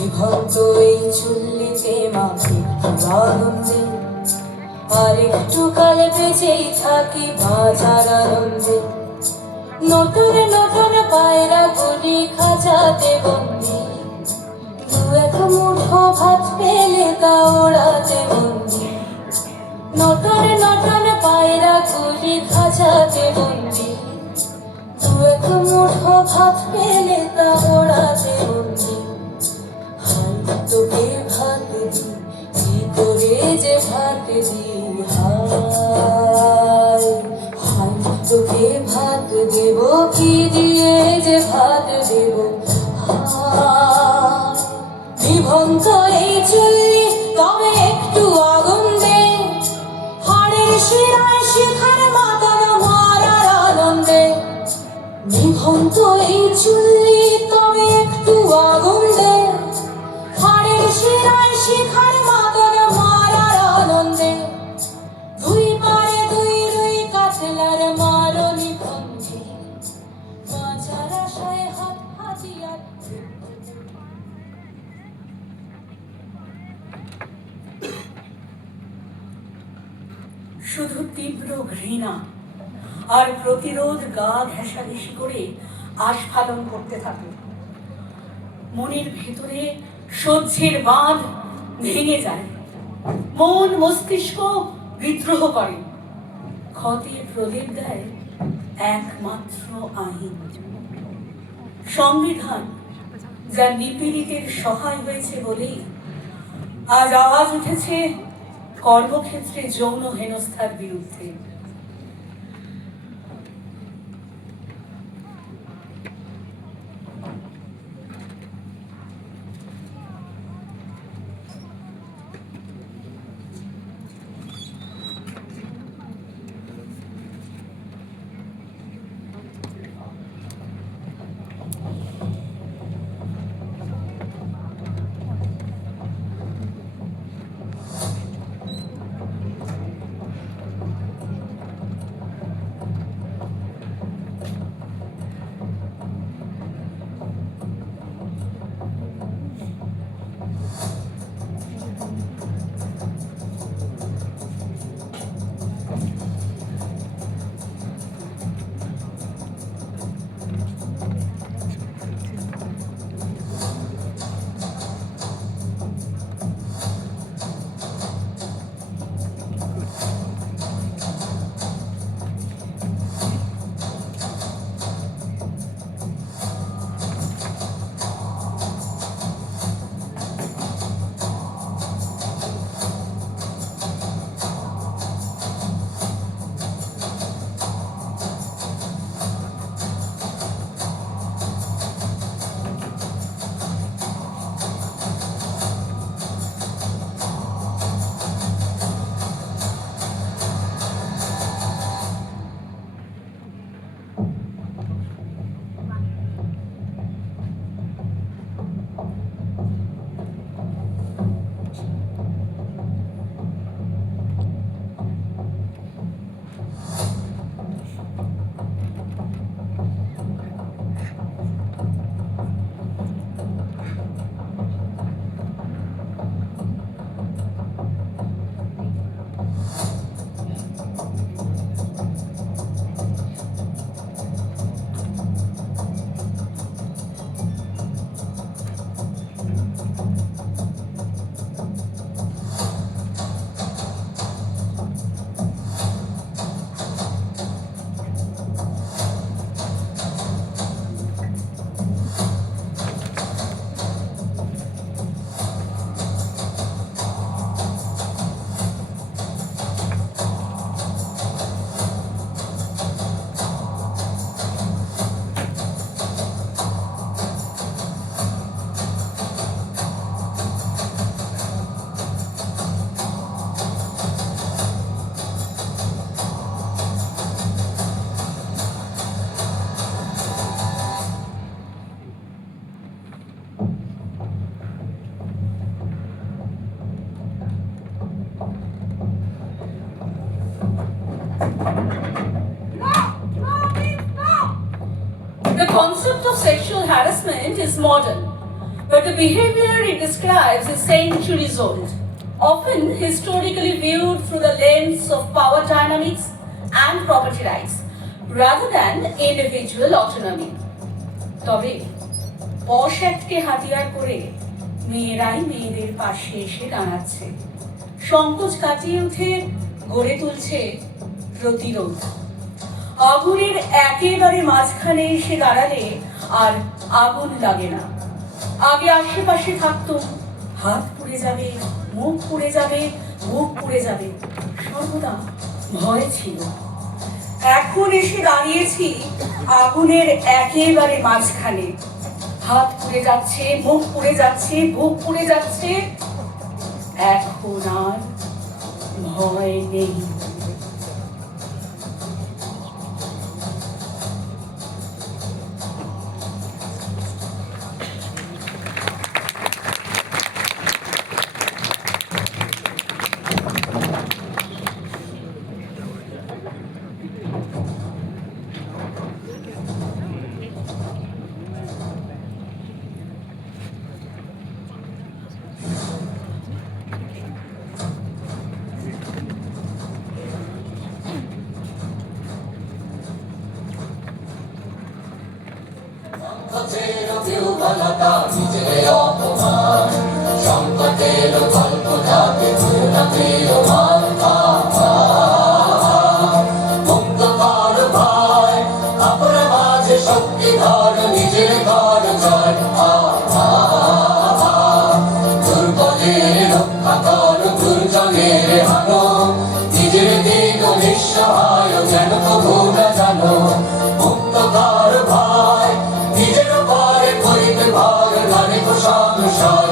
বিভক্ত এই চুল্লিতে মাখি আনন্দে, আর একটু কাল বেঁচেই থাকি বাজার আনন্দে। নতুন নতুন পায়রা গুলি খাঁচাতে বন্দি, দু এক মুঠো ভাত পেলে তা ওড়াতে বন্দি। নতুন নতুন পায়রা গুলি খাঁচাতে বন্দি, দু এক মুঠো ভাত পেলে তা ওড়াতে বন্দি। হাই তোকে ভাত দি, কি করে যে ভাত দি, হাই হাই তোকে ভাত দেব, কি দিয়ে যে ভাত দেব, হাই। বিভক্ত এই চুল্লি তবে একটু আগুন দে, হাড়ের শিরায় শিখার মাতার মারার আনন্দে। বিভক্ত এই চুল্লি তবে একটু আগুন দে, হাড়ের শিরায় শিখার মাতার মারার আনন্দে। দুই পারে দুই রুই কাতলার মারণি ভঙ্গি, বাঁচার আশায় হাত হাতিয়ার। শুধু তীব্র ঘৃণা আর প্রতিরোধ গা ঘেঁষাঘেঁষি করে আস্ফালন করতে থাকে। মনের ভেতরে সহ্যের বাঁধ ভেঙে যায়, মন মস্তিষ্ক বিদ্রোহ করে। ক্ষতে প্রদীপ দেয় একমাত্র আইন, সংবিধান, যা নিপীড়িতের সহায় হয়েছে বলেই আজ আওয়াজ উঠেছে কর্মক্ষেত্রে যৌন হেনস্থার বিরুদ্ধে। The concept of sexual harassment is modern, But the behavior it describes is centuries old, often historically viewed through the lens of power dynamics and property rights, rather than individual autonomy. তবে পশ অ্যাক্টকে হাতিয়ার করে মেয়েরাই মেয়েদের পাশে এসে দাঁড়াচ্ছে, সংকোচ কাটিয়ে উঠে গড়ে তুলছে প্রতিরোধ। আগুনের একেবারে মাঝখানে এসে দাঁড়ালে আর আগুন লাগে না। আগে আশেপাশে থাকতো, হাত পুড়ে যাবে, মুখ পুড়ে যাবে, বুক পুড়ে যাবে, সর্বদা ভয় ছিল। এখন এসে দাঁড়িয়েছি আগুনের একেবারে মাঝখানে, হাত পুড়ে যাচ্ছে, মুখ পুড়ে যাচ্ছে, বুক পুড়ে যাচ্ছে, এখন আর ভয় নেই। সংকটের গল্প থাকে মুক্ত কর ভয়, আপনার মাঝে শক্তি ধর, নিজের ঘর জয়। দুর্বলের রক্ষা কর, দুর্জনের হানো, নিজের দিন নিঃসহায় যেন কবু না জানো। মুক্ত কর ভয়, নিজের পরে করিতে ভয়, নারে সংশয়।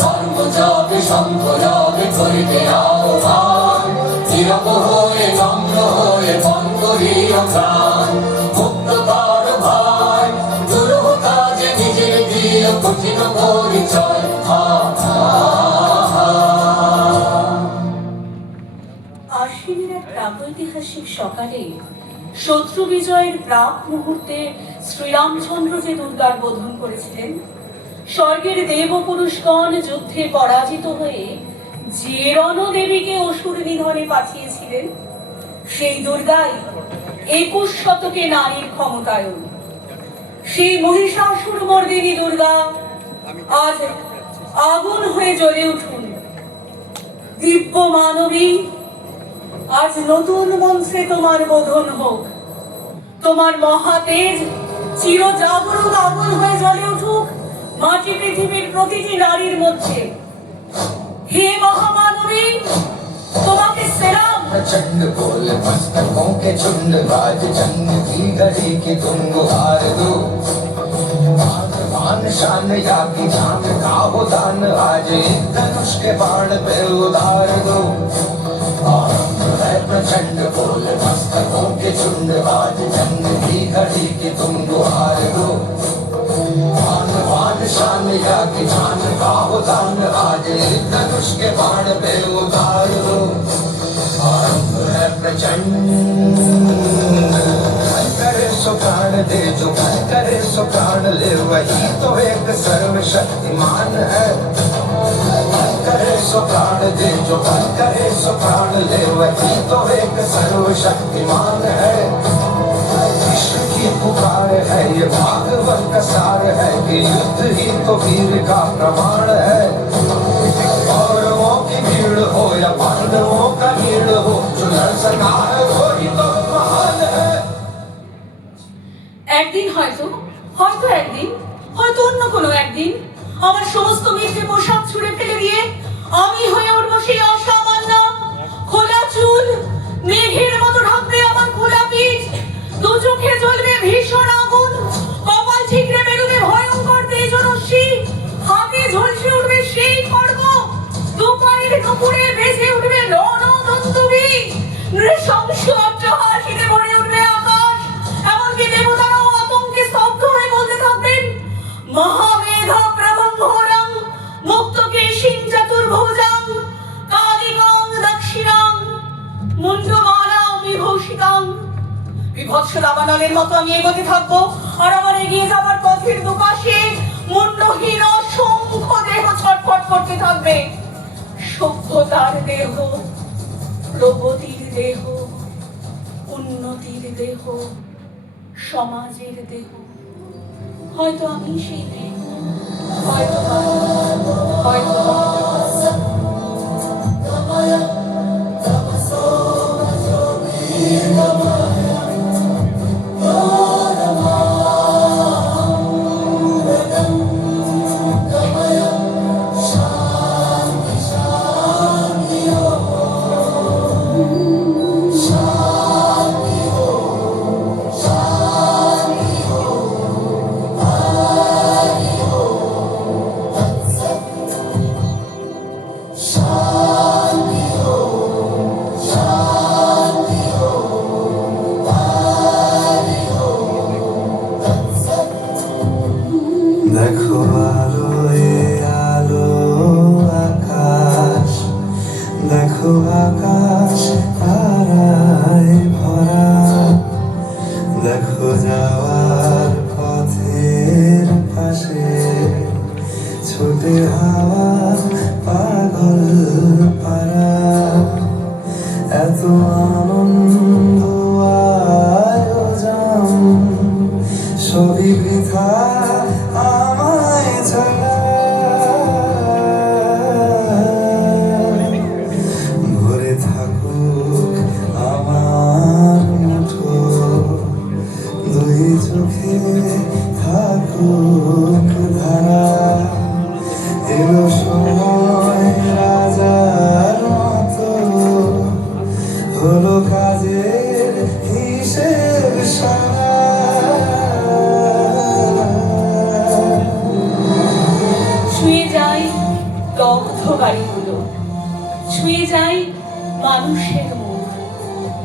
ধর্ম যাবে শঙ্করবে করিতে আহ্বান, নীরব হয়ে নম্র হয়ে মন করিও প্রাণ। মুক্ত কর ভয়, দুরূহ কাজে নিজের দিও কঠিন পরিচয়। আশ্বিনের এক প্রাগৈতিহাসিক সকালে শত্রু বিজয়ের প্রাক মুহূর্তে শ্রীরামচন্দ্র যে দুর্গার বোধন করেছিলেন, স্বর্গের দেবপুরুষগণ যুদ্ধে পরাজিত হয়ে যে রণদেবীকে অসুর নিধনে পাঠিয়েছিলেন, সেই দুর্গাই 21 শতকে নারীর ক্ষমতায়ন। সেই মহিষাসুর মর্দিনী দুর্গা আজ আগুন হয়ে জ্বলে উঠুন। দিব্য মানবী, আজ নতুন মন্ত্রে তোমার বোধন হোক। তোমার মহাতেজ চিরজাগরুক আগুন হয়ে জ্বলে উঠুক মাটি পৃথিবীর প্রতিটি নারীর মধ্যে। হে মহামানবী, তোমাকে সেলাম। चंड बोल मस्तकों के झुंड, राज जंग की घड़ी की तुम गुहार दो। मान शान या की जान का हो दान, आज एक धनुष के बाण पे उतार दो। प्रचंड बोल मस्तकों के झुंड, राज जंग की घड़ी की तुम गुहार दो। मान शान या की जान का हो दान, आज एक धनुष के बाण पे उतार दो। प्रचंड करे सो प्राण दे, जो करे सो प्राण ले, वही तो एक सर्वशक्तिमान है। करे सो प्राण दे, जो करे सो प्राण ले, वही तो एक सर्वशक्तिमान है। विश्व की पुकार है, ये भागवत का सार है, कि युद्ध ही तो वीर का प्रमाण है। कौरवों की भीड़ हो या पांडवों का भीड़ हो, जो लड़ सका है वही तो महान है। একদিন হয়তো একদিন হয়তো অন্য কোনো একদিন আমার সমস্ত মিথ্যে পোশাক ছুঁড়ে ফেলে দিয়ে আমি হয়ে উঠবো সেই অসামান্য। খোলা চুল মেঘের মতো ঢাকবে আমার খোলা পিঠ, দু চোখে জ্বলবে ভীষণ আগুন, কপাল ঠিকরে বেরোবে ভয়ঙ্কর তেজরশ্মি, হাতে ঝলসে উঠবে সেই খড়গ, দু পায়ের নুপুরে ভেসে উঠবে রণদন্দুবি, নৃশংস অট্টহাসিতে ভরে উঠবে আকাশ। এমনকি দেবতারাও আতঙ্কে স্তব্ধ হয়ে বলতে থাকবেন, মহামেধা প্রভঙ্ঘোরং মুক্তকেশিং চতুর্ভুজং কালিকাং দক্ষিণাং মুন্ডমালাং বিভূষিতাং। বিভৎস দাবানলের মতো আমি এগোতে থাকবো, আর আমার এগিয়ে যাবার পথ পথের দুপাশে মুন্ডহীন অসংখ্য দেহ ছটফট করতে থাকবে। সভ্যতার দেহ, প্রগতির দেহ, উন্নতির দেহ, সমাজের দেহ। হয়তো আমি সেই দেহ, হয়তো হয়তো দেখো আলোয় আলো আকাশ, দেখো আকাশ তারায় ভরা, দেখো যাওয়ার পথের পাশে ছুটে হাওয়া পাগল পারা। এত আনন্দ আয়োজন সবই বৃথা আমায় ছাড়া। ভরে থাকুক আমার মুঠো, দুই চোখে থাকুক ধারা। এলো সময় রাজার মতো, হলো কাজের হিসেব সারা। ছুঁয়ে যাই দগ্ধ বাড়িগুলো, ছুঁয়ে যাই মানুষের মুখ,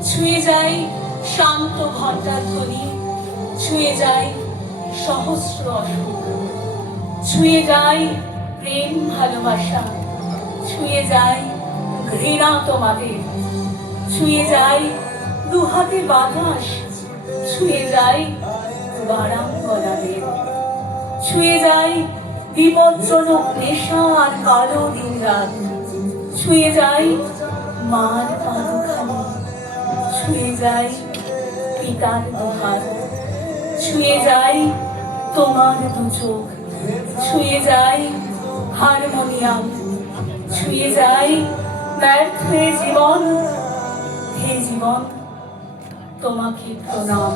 ছুঁয়ে যাই শান্ত ঘণ্টার ধ্বনি, ছুঁয়ে যাই সহস্র অসুখ, ছুঁয়ে যাই প্রেম ভালোবাসা, ছুঁয়ে যাই ঘৃণা তোমাদের, ছুঁয়ে যাই দুহাতে বাতাস, ছুঁয়ে যাই বারাম গলাদের, ছুঁয়ে যাই বিপজ্জনক নেশা আর কালো দিন রাত, ছুঁয়ে যাই মার পাদুখানি, ছুঁয়ে যাই পিতার দুহাত, ছুঁয়ে যাই তোমার দু চোখ, ছুঁয়ে যাই হারমোনিয়াম, ছুঁয়ে যাই ব্যর্থ হয়ে জীবন, হে জীবন তোমাকে প্রণাম।